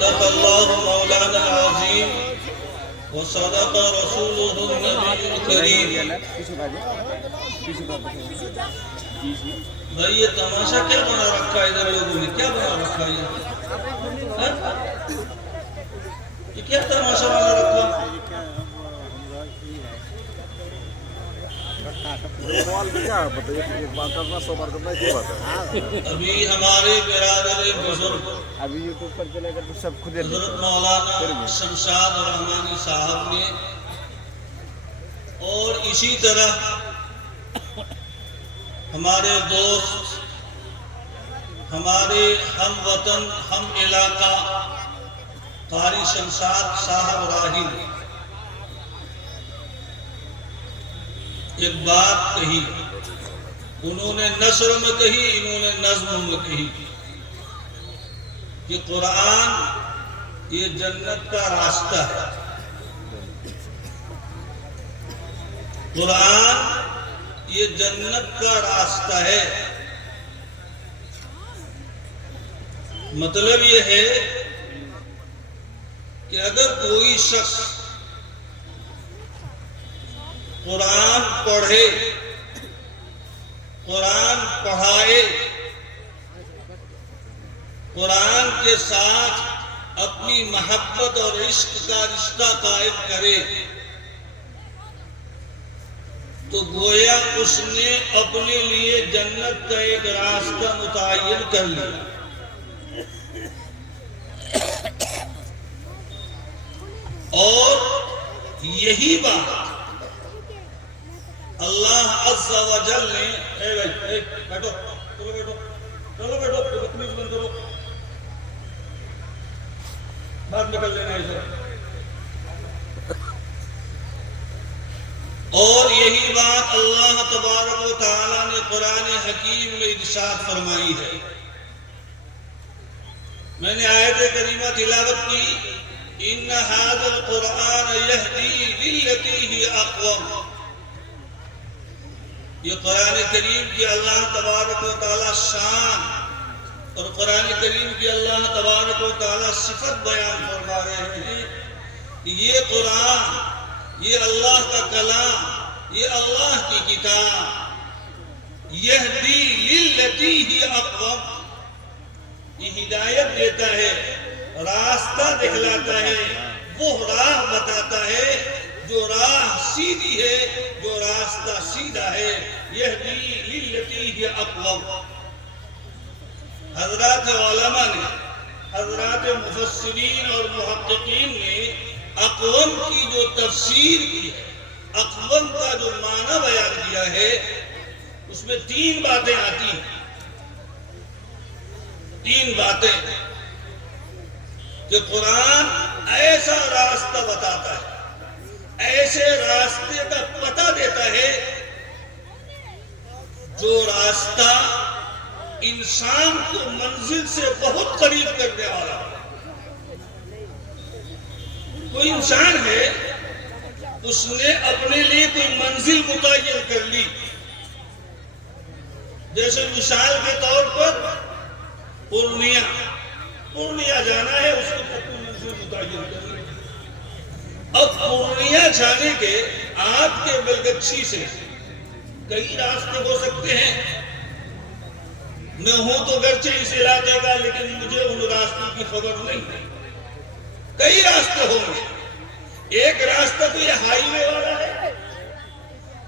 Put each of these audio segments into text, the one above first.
صدق الله مولانا العظيم وصدق رسوله النبي الكريم. بھائی یہ تماشا کیا بنا رکھا ہے ادھر لوگوں نے؟ کیا بنا رکھا ہے یہ کیا تماشا بنا رکھا؟ ابھی ہمارے برادر بزرگ حضرت مولانا شمشاد رحمانی صاحب نے اور اسی طرح ہمارے دوست، ہمارے ہم وطن، ہم علاقہ قاری شمشاد صاحب راہی ایک بات کہی. انہوں نے نثر میں کہی، انہوں نے نظم میں کہی کہ قرآن یہ جنت کا راستہ ہے. قرآن یہ جنت کا راستہ ہے. مطلب یہ ہے کہ اگر کوئی شخص قرآن پڑھے، قرآن پڑھائے، قرآن کے ساتھ اپنی محبت اور عشق کا رشتہ قائم کرے تو گویا اس نے اپنے لیے جنت کا ایک راستہ متعین کر لیا. اور یہی بات اللہ عز و جل نے بیٹھو چلو بیٹھو بدتمیزی بند کرو، بات نکل لینا ہے. اور یہی بات اللہ تبارک و تعالی نے قرآن حکیم میں ارشاد فرمائی ہے. میں نے آیت کریمہ تلاوت کی، ان ھذا القرآن یہدی للتی ہی اقوم. یہ قرآن کریم کی اللہ تبارک و تعالی شان اور قرآن کریم کی اللہ تبارک و تعالی صفت بیان فرما رہے ہیں کہ یہ قرآن، یہ اللہ کا کلام، یہ اللہ کی کتاب یہدی للتی ہی اقوم، یہ ہدایت دیتا ہے، راستہ دکھلاتا ہے، وہ راہ بتاتا ہے جو راہ سیدھی ہے، جو راستہ سیدھا ہے. یہدی للتی ہی اقوم. حضرات علماء نے، حضرات مفسرین اور محققین نے اقوم کی جو تفسیر کی ہے، اقوم کا جو معنی بیان کیا ہے، اس میں تین باتیں آتی ہیں. تین باتیں کہ قرآن ایسا راستہ بتاتا ہے، ایسے راستے کا پتہ دیتا ہے جو راستہ انسان کو منزل سے بہت قریب کرنے والا ہے. کوئی انسان ہے، اس نے اپنے لیے کوئی منزل متعین کر لی. جیسے مثال کے طور پر پورنیہ جانا ہے، اس کو اپنی منزل متعین کر لی. اب پورنیہ جانے کے آپ کے بلگچھی سے کئی راستے ہو سکتے ہیں. میں ہوں تو گرچہ اس علاقے کا، لیکن مجھے ان راستوں کی خبر نہیں ہے. کئی راستے ہوں گے. ایک راستہ تو یہ ہائی وے والا ہے،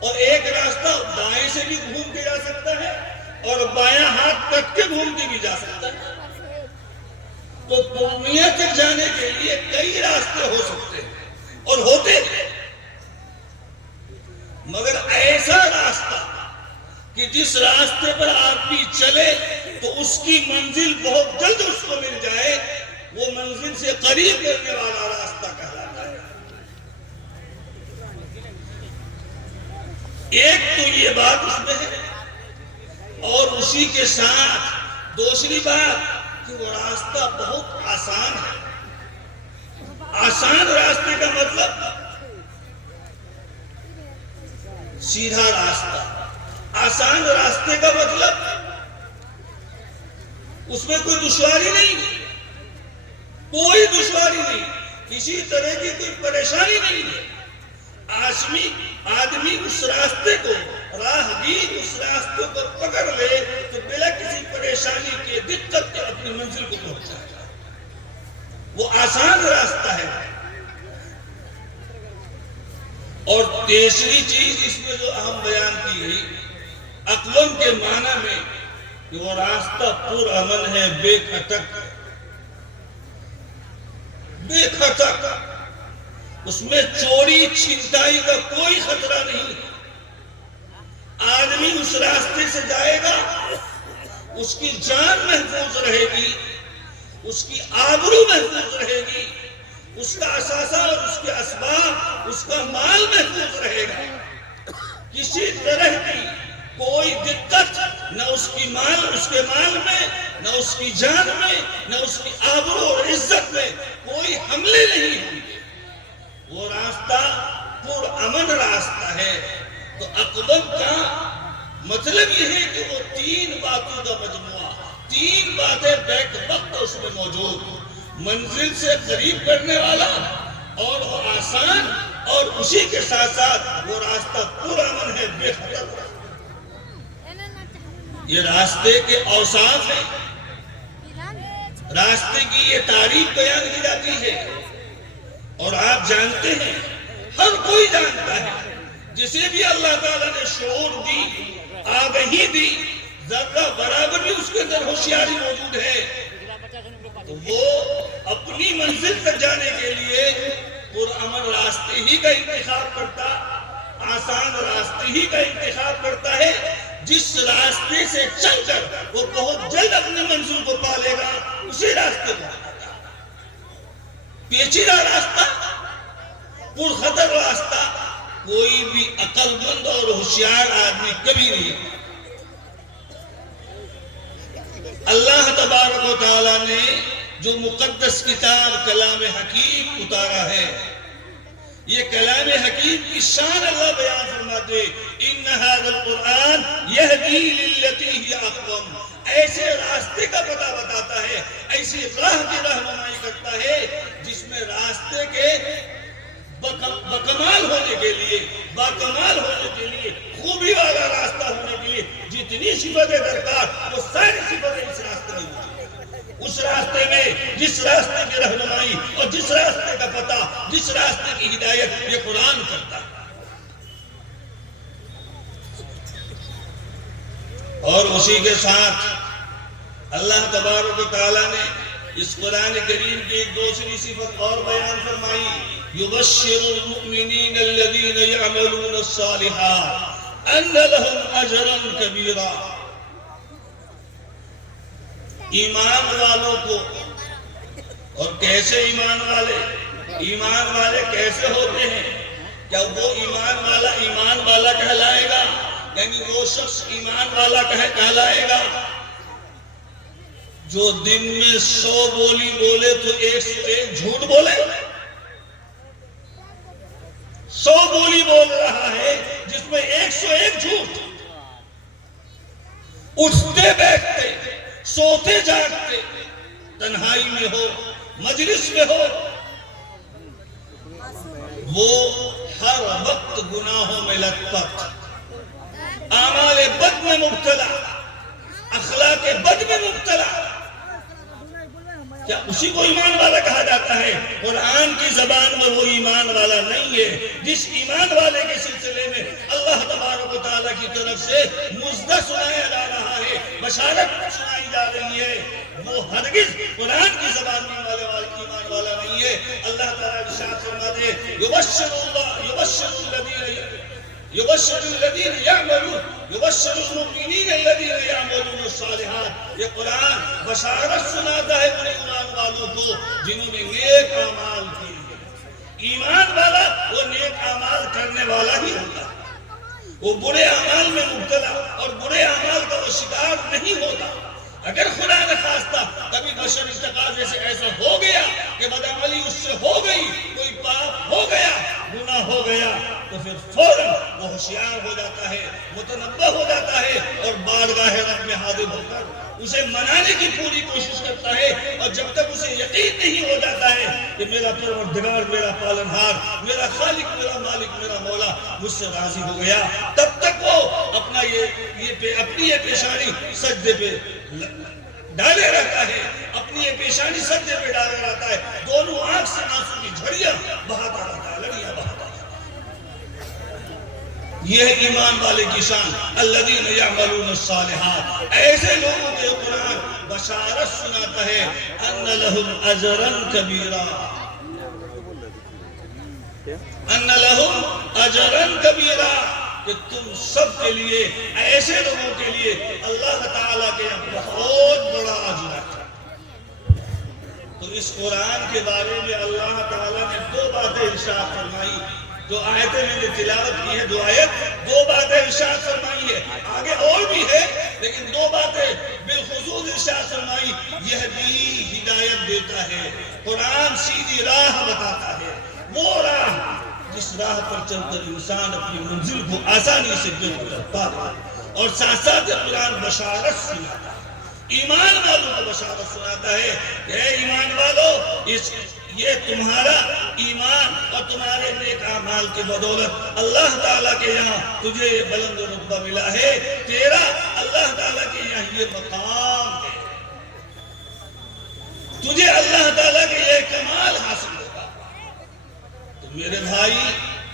اور ایک راستہ دائیں سے بھی گھوم کے جا سکتا ہے اور بایاں ہاتھ تک کے گھوم کے بھی جا سکتا ہے. تو پورنیہ تک جانے کے لیے کئی راستے ہو سکتے ہیں اور ہوتے ہیں، مگر ایسا راستہ کہ جس راستے پر آدمی چلے تو اس کی منزل بہت جلد اس کو مل جائے، وہ منزل سے قریب کرنے والا راستہ کہلاتا ہے. ایک تو یہ بات اس میں ہے، اور اسی کے ساتھ دوسری بات کہ وہ راستہ بہت آسان ہے. آسان راستے کا مطلب سیدھا راستہ. آسان راستے کا مطلب اس میں کوئی دشواری نہیں، کوئی دشواری نہیں، کسی طرح کی کوئی پریشانی نہیں ہے۔ آدمی اس راستے کو، راہگیر اس راستے کو پکڑ لے تو بلا کسی پریشانی کے، دقت کے اپنی منزل کو پہنچائے گا۔ وہ آسان راستہ ہے۔ اور تیسری چیز اس میں جو اہم بیان کی گئی، اقوم کے معنی میں کہ وہ راستہ پر امن ہے، بے خطر، بے خطر، اس میں چوری چھنتائی کا کوئی خطرہ نہیں۔ آدمی اس راستے سے جائے گا، اس کی جان محفوظ رہے گی، اس کی آبرو محفوظ رہے گی، اس کا اثاثہ اور اس کے اسباب، اس کا مال محفوظ رہے گا۔ کسی طرح کی کوئی دقت نہ اس کے مال میں، نہ اس کی جان میں، نہ اس کی آبرو اور عزت میں کوئی حملے نہیں ہوں گے۔ وہ راستہ پر امن راستہ ہے۔ تو اقدم کا مطلب یہ ہے کہ وہ تین باتوں کا مجموعہ، تین باتیں بیک وقت اس میں موجود، منزل سے قریب کرنے والا، اور وہ آسان، اور اسی کے ساتھ ساتھ وہ راستہ پر امن ہے، بے خطر۔ یہ راستے کے اوصاف ہیں، راستے کی یہ تعریف بیان کی جاتی ہے۔ اور آپ جانتے ہیں، ہر کوئی جانتا ہے، جسے بھی اللہ تعالیٰ نے شعور دی، آگہی دی، ذرہ برابر بھی اس کے اندر ہوشیاری موجود ہے، تو وہ اپنی منزل تک جانے کے لیے پرامن راستے ہی کا انتخاب کرتا، آسان راستے ہی کا انتخاب کرتا ہے، جس راستے سے چل کر وہ بہت جلد اپنی منزل کو پا لے گا، اسی راستے کو۔ پیچیدہ راستہ، پرخطر راستہ کوئی بھی عقل مند اور ہوشیار آدمی کبھی نہیں۔ اللہ تبارک و تعالیٰ نے جو مقدس کتاب کلام حکیم اتارا ہے، یہ کلام حکیم کی شان اللہ بیان فرماتے ہیں، ان ھذا القرآن یہدی للتی ہی اقوم، ایسے راستے کا پتہ بتاتا ہے، ایسی راہ کی رہنمائی کرتا ہے جس میں راستے کے بکمال ہونے کے لیے، باکمال ہونے کے لیے، خوبی والا راستہ ہونے کے لیے جتنی صفتیں درکار، وہ ساری صفتیں اس راستے میں موجود ہیں۔ اس راستے میں جس راستے کی رہنمائی اور جس راستے کا پتہ، جس راستے کی ہدایت یہ قرآن کرتا ہے۔ اور اسی کے ساتھ اللہ تبارک و تعالیٰ نے اس قرآن کریم کی ایک دوسری صفت اور بیان فرمائی، یبشر المؤمنین الذین یعملون الصالحات ان لهم اجرا کبیرا۔ ایمان والوں کو، اور کیسے ایمان والے کیسے ہوتے ہیں؟ کیا وہ ایمان والا کہلائے گا؟ یعنی وہ شخص ایمان والا کہلائے گا جو دن میں 100 بولی بولے تو 101 جھوٹ بولے؟ 100 بولی بول رہا ہے جس میں 101 جھوٹ، اٹھتے بیٹھتے، سوتے جاگتے، تنہائی میں ہو، مجلس میں ہو، وہ ہر وقت گناہوں میں لت پت، اعمال بد میں مبتلا، اخلاق بد میں مبتلا، کیا اسی کو ایمان والا کہا جاتا ہے؟ قرآن کی زبان میں وہ ایمان والا نہیں ہے۔ جس ایمان والے کے سلسلے میں اللہ تبارک و تعالیٰ کی طرف سے مژدہ سنایا جا رہا ہے، بشارت سنائی جا رہی ہے، وہ ہرگز قرآن کی زبان میں ایمان والا نہیں ہے۔ اللہ تعالیٰ ارشاد فرماتے ہیں، یبشر المؤمنین الذین یعملون الصالحات۔ یہ قرآن بشارت سناتا ہے ان ایمان والوں کو جنہوں نے نیک اعمال کیے۔ ایمان والا وہ نیک اعمال کرنے والا ہی ہوتا ہے، وہ برے اعمال میں مبتلا اور برے اعمال کا وہ شکار نہیں ہوتا۔ اگر خدا نہ خواستہ کبھی بشر استقاضے سے ایسا ہو گیا کہ بدعملی اس سے ہو گئی، کوئی پاپ ہو گیا، گناہ ہو گیا، تو پھر فوراً وہ ہوشیار ہو جاتا ہے، متنبہ ہو جاتا ہے، اور بارگاہ رب میں حاضر ہو کر اسے منانے کی پوری کوشش کرتا ہے۔ اور جب تک اسے یقین نہیں ہو جاتا ہے کہ کہ میرا پروردگار، میرا پالنہار، میرا خالق، میرا مالک، میرا مولا مجھ سے راضی ہو گیا، تب تک وہ اپنی یہ پیشانی سجدے پہ ڈالے رہتا ہے، اپنی یہ پیشانی سجدے پہ ڈالے رہتا ہے، دونوں آنکھ سے آنسو کی جھڑیاں بہاتا رہتا ہے، لڑیاں بہاتا رہتا ہے۔ یہ ہے ایمان والے کی شان، الذین یعملون الصالحات۔ ایسے لوگوں کے قرآن بشارت سناتا ہے ان لہم اجرا کبیرا، ان لہم اجرا کبیرا، کہ تم سب کے لیے، ایسے لوگوں کے لیے اللہ تعالیٰ کے بہت بڑا اجر ہے۔ تو اس قرآن کے بارے میں اللہ تعالیٰ نے دو باتیں ارشاد فرمائی، جو آیتیں میں نے تلاوت کی ہے، دو آیت، دو باتیں ارشاد فرمائی ہے، آگے اور بھی ہے لیکن دو باتیں بالخصوص ارشاد فرمائی۔ یہدی، ہدایت دیتا ہے، قرآن سیدھی راہ بتاتا ہے، وہ راہ جس راہ پر چل کر انسان اپنی منزل کو آسانی سے پا پاتا ہے، اور ساتھ ساتھ قرآن بشارت سناتا ہے، ایمان والوں کو بشارت سناتا ہے کہ اے ایمان والو، یہ تمہارا ایمان اور تمہارے نیک اعمال کے بدولت اللہ تعالیٰ کے یہاں تجھے یہ بلند رتبہ ملا ہے، تیرا اللہ تعالیٰ کے یہاں یہ مقام ہے، تجھے اللہ تعالیٰ کے یہ کمال حاصل ہوگا۔ تو میرے بھائی،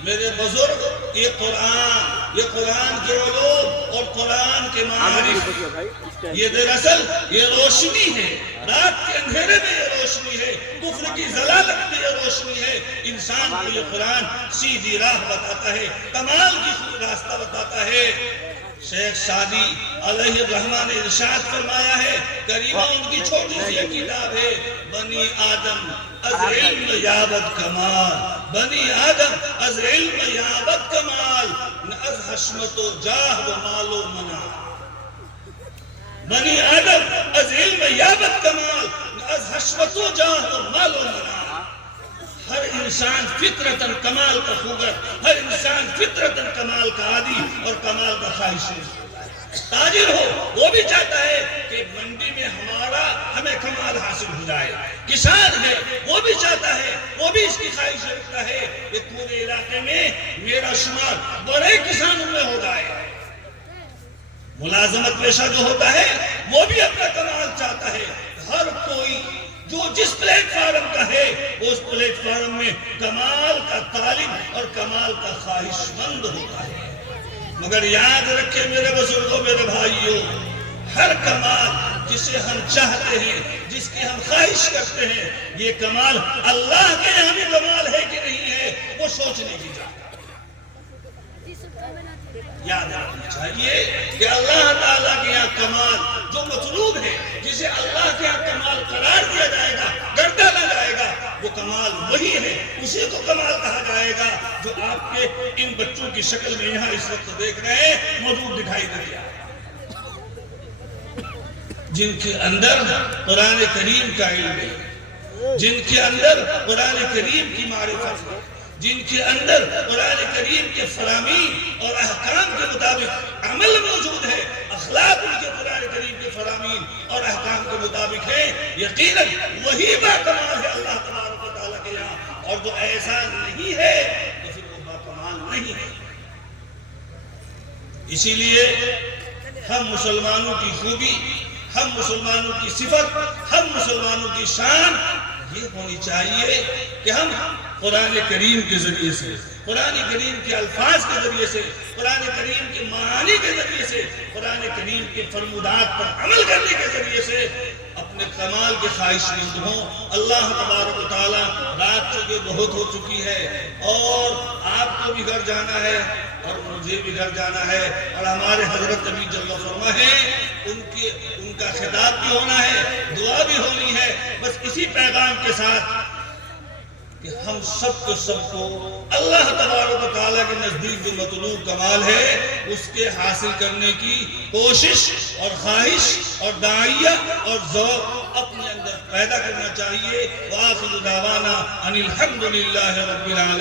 میرے بزرگ، یہ قرآن کے علوم اور قرآن کے معارف، یہ دراصل یہ روشنی ہے، رات کے اندھیرے میں یہ روشنی ہے، کفر کی ضلالت میں یہ روشنی ہے، انسان کو یہ قرآن سیدھی راہ بتاتا ہے، کمال کی راستہ بتاتا ہے۔ شیخ سعدی علیہ الرحمہ نے ارشاد فرمایا ہے، کریمہ ان کی چھوٹی سی کتاب ہے، بنی آدم از علم یابد کمال، بنی آدم از علم یابد کمال، نہ از حشمت و جاہ و مال و منال، بنی آدم از علم یابد کمال، نہ از حشمت و جاہ و مال و منال۔ ہر انسان فطرتاً کمال کا خوگر، ہر انسان فطرتاً کمال کا عادی اور کمال کا خواہش ہوتا ہے۔ تاجر ہو، وہ بھی چاہتا ہے کہ منڈی میں ہمیں کمال حاصل ہو جائے، کسان ہے، وہ بھی چاہتا ہے، وہ بھی اس کی خواہش رکھتا ہے کہ پورے علاقے میں میرا شمار بڑے کسانوں میں ہو جائے۔ ملازمت پیشہ جو ہوتا ہے وہ بھی اپنا کمال چاہتا ہے، ہر کوئی جو جس پلیٹ فارم کا ہے اس پلیٹ فارم میں کمال کا طالب اور کمال کا خواہش مند ہوتا ہے۔ مگر یاد رکھیں میرے بزرگوں، میرے بھائیوں، ہر کمال جسے ہم چاہتے ہیں، جس کی ہم خواہش کرتے ہیں، یہ کمال اللہ کے یہاں بھی کمال ہے کہ نہیں ہے، وہ سوچنے کی جا۔ یاد رکھنا چاہیے کہ اللہ تعالیٰ کے یہاں کمال جو مطلوب ہے، جسے اللہ کے یہاں کمال قرار دیا جائے گا، گردانا جائے گا، وہ کمال وہی ہے، اسی کو کمال کہا جائے گا جو آپ کے ان بچوں کی شکل میں یہاں اس وقت دیکھ رہے ہیں موجود دکھائی دے رہا ہے، جن کے اندر قرآن کریم کا علم ہے، جن کے اندر قرآن کریم کی معرفت ہے، جن کے اندر قرآن کریم کے فرامین اور احکام کے مطابق عمل موجود ہے، اخلاق ان کے قرآن کریم کے فرامین اور احکام کے مطابق ہے، یقیناً وہی باکمال ہے اللہ تبارک و تعالیٰ کے یہاں، اور جو ایسا نہیں ہے تو پھر وہ باکمال نہیں ہے۔ اسی لیے ہم مسلمانوں کی خوبی، ہم مسلمانوں کی صفت، ہم مسلمانوں کی شان یہ ہونی چاہیے کہ ہم قرآن کریم کے ذریعے سے، قرآن کریم کے الفاظ کے ذریعے سے، قرآن کریم کے معانی کے ذریعے سے، قرآن کریم کے فرمودات پر عمل کرنے کے ذریعے سے اپنے کمال کے خواہش مند ہوں۔ اللہ تبارک و تعالیٰ، رات چونکہ بہت ہو چکی ہے اور آپ کو بھی گھر جانا ہے اور مجھے بھی گھر جانا ہے، اور ہمارے حضرت نبی جل فرما ہے، ان کا خطاب بھی ہونا ہے، دعا بھی ہونی ہے۔ بس اسی پیغام کے ساتھ کہ ہم سب کو اللہ تبارک و تعالیٰ کے نزدیک جو مطلوب کمال ہے اس کے حاصل کرنے کی کوشش اور خواہش اور داعیہ اور ذوق اپنے اندر پیدا کرنا چاہیے۔ وآخر دعوانا ان الحمدللہ رب العالمین۔